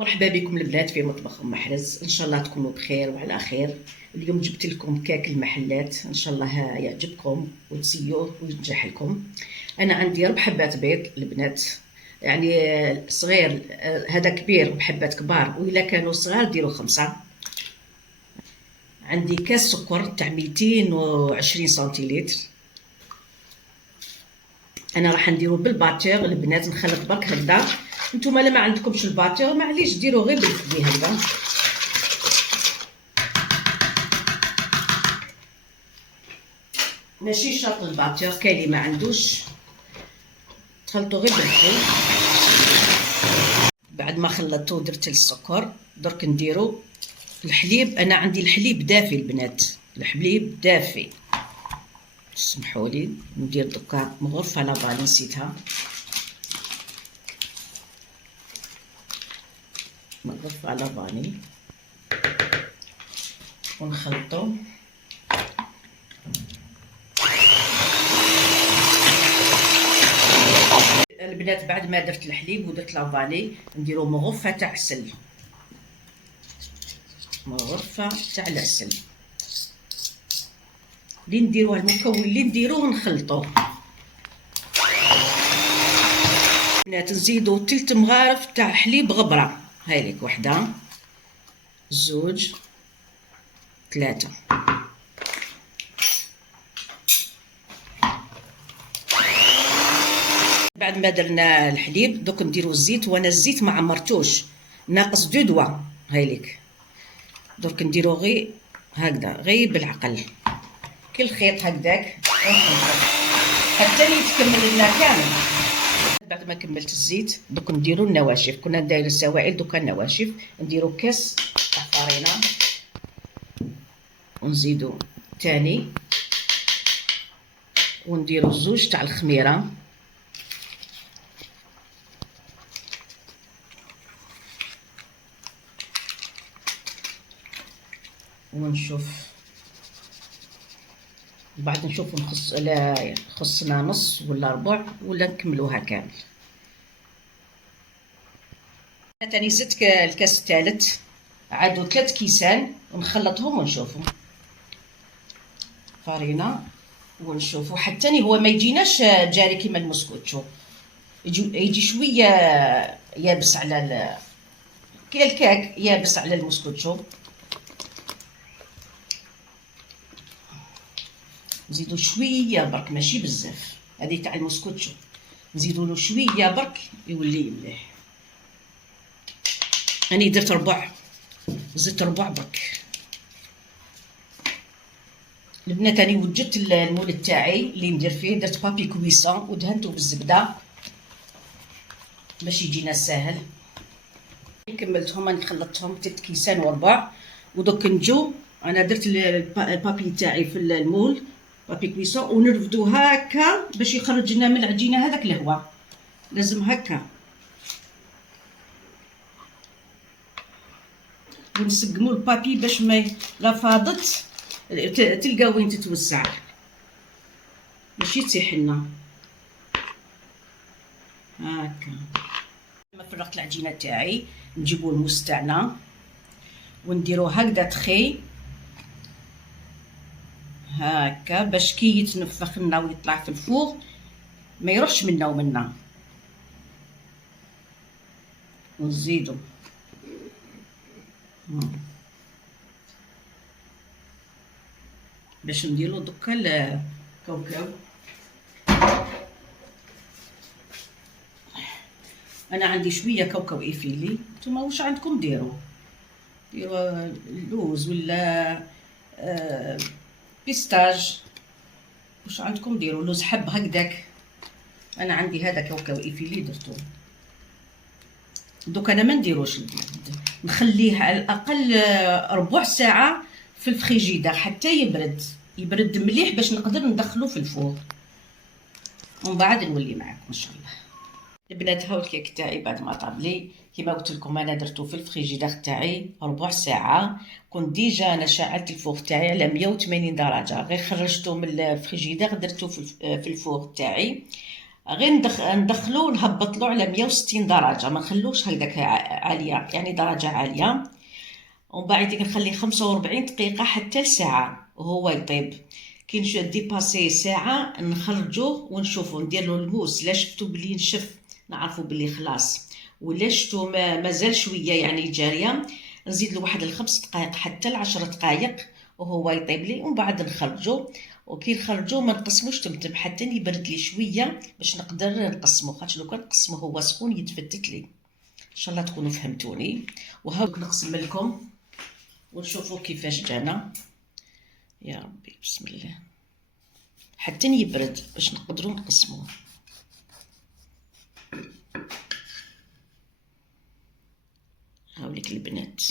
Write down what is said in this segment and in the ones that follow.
مرحبا بكم البنات في مطبخ ام محرز. ان شاء الله تكونوا بخير وعلى خير. اليوم جبت لكم كاك المحلات، ان شاء الله يعجبكم وتسيوه وينجح لكم. انا عندي 4 حبات بيض البنات، يعني صغير، هذا كبير بحبات كبار، والا كانوا صغار ديروا 5. عندي كاس سكر تاع 220 سنتيلتر. انا راح نديرو بالباتور البنات، نخلط برك هكذا. نتوما لا ما عندكمش الباتور معليش ديروا غير بالفدي هكذا. ماشي شرط الباتور، كاين اللي ما عندوش تخلطوا غير بالفدي. بعد ما خلطتو درت السكر، درك نديرو الحليب. انا عندي الحليب دافي البنات، الحليب دافي. سمحوا لي ندير دوكا مغرفه لافاني نسيتها، مغرفه لافاني ونخلطو. البنات بعد ما درت الحليب ودرت لافاني نديرو مغرفه تاع عسل، مغرفه تاع العسل اللي نديروه، المكون اللي نديروه ونخلطوه. البنات نزيدو 3 مغارف تاع حليب غبره، هايليك 1 2 3. بعد ما درنا الحليب دوك نديرو الزيت، وانا الزيت ما عمرتوش، ناقص 2 دوا، هايليك درك نديرو غير هكذا، غير بالعقل كل خيط هكذاك حتى يتكمل لنا كامل. بعد ما كملت الزيت دوك نديرو النواشف، كنا نديرو السوائل دوكا النواشف. نديرو كاس تاع فرينه ونزيدو تاني، ونديرو 2 تاع الخميره، ونشوف بعد نشوف نخص لا خصنا نص ولا ربع ولا نكملوها كامل. تاني زدت الكاس الثالث، عادوا 3 كيسان ونخلطهم ونشوفوا فرينه ونشوفوا حتى هو ما يجيناش جاري كيما المسكوتشو، يجي شويه يابس على كي الكاك يابس على المسكوتشو. نزيدو شويه برك ماشي بزاف، هذه تاع المسكوتشو نزيدو له شويه برك يولي مليح. راني درت ربع، زدت ربع برك. البنات راني وجدت المولد تاعي اللي ندير فيه، درت بابي كويسون ودهنته بالزبده باش يجينا ساهل. كملتهم راني خلطتهم 3 كيسان وربع، ودوك نجو انا درت البابي تاعي في المول بابي كويسون، ونرفدو هكا باش يخرج لنا من العجينه هذاك الهواء، لازم هكا ونسقمو البابي باش ما لا فاضت تلقى وين تتوسع ماشي تسيح لنا هكا. لما فرقت العجينه تاعي نجيبو الموس تاعنا ونديرو هكذا تخي هكا باش كي يتنفخ لنا ويطلع في الفوغ ما يروحش منا ومنا. ونزيدو باش نديرو دوكا الكاوكاو. انا عندي شويه كاوكاو ايفيلي، نتوما واش عندكم ديروا اللوز ولا بيستاج، واش عندكم ديروا لوز حب هكذاك. انا عندي هذا كاوكاو ايفيلي درتو. دوك انا ما نديروش البيض، نخليه على الاقل ربع ساعه في الفريجيدار حتى يبرد مليح باش نقدر ندخلو في الفور، ومن بعد نولي معاكم ان شاء الله. البنات هاو الكيك تاعي بعد ما طاب لي كيما قلت لكم، انا درتو في الفريجيدار تاعي ربع ساعه. كنت ديجا انا شعلت الفوغ تاعي على 180 درجه، غير خرجته من الفريجيدار درتو في الفوغ تاعي غير ندخلو ونهبطلو على 160 درجة، ما نخلوش هكداك عالية، يعني درجة عالية. ومن بعد كنخليه 45 دقيقة حتى لساعة وهو يطيب. كي ديباسي ساعة نخرجوه ونشوفو، نديرلو الموس. لا شفتو بلي نشف نعرفو بلي خلاص، ولا شفتو مازال شوية يعني جارية، نزيدلو واحد ل5 دقائق حتى ل10 دقائق وهو يطيب لي. ومن بعد نخرجو، وكي نخرجو ما نقسموش تمتم حتى يبرد لي شوية باش نقدر نقسمو، خاطش لو كان نقسمو هو سخون يتفتت لي. ان شاء الله تكونوا فهمتوني. وهاك نقسم لكم ونشوفوا كيفاش جانا. يا ربي بسم الله، حتى يبرد باش نقدروا نقسموه. هاوليك البنات،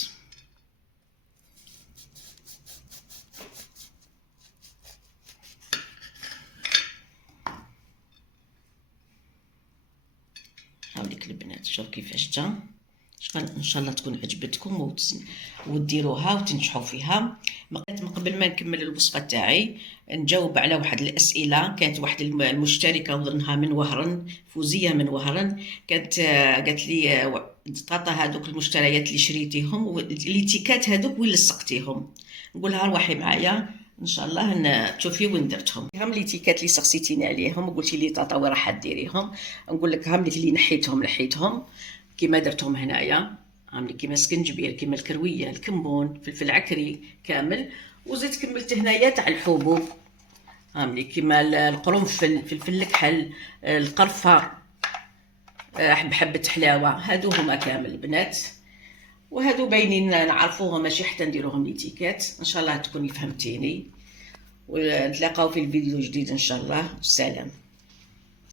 هاوليك البنات، شوف كيفاش جا. ان شاء الله تكون عجبتكم وديروها وتنجحوا فيها. من قبل ما نكمل الوصفه تاعي نجاوب على واحد الاسئله. كانت واحد المشتركه وظنها من وهران، فوزيه من وهران، كانت قالت لي طاطا هذوك المشتريات اللي شريتيهم ليتيكات هذوك وين لصقتيهم؟ نقولها روحي معايا ان شاء الله تشوفي وين درتهم. هم ليتيكات اللي سقسيتيني عليهم وقلتي لي طاطا وين راح ديريهم، نقول لك هم اللي نحيتهم كيما درتهم هنايا. عاملي كيما سكنجبير، كيما الكرويه، الكمون، فلفل عكري كامل. وزيد كملت هنايا تاع الحبوب، عاملي كيما القرنفل، فلفل الكحل، القرفه، حبة حلاوه. هادو هما كامل البنات، وهادو باينين نعرفوهم، ماشي حتى نديروهم ليتيكات. ان شاء الله تكوني فهمتيني، ونتلاقاو في الفيديو جديد ان شاء الله. والسلام.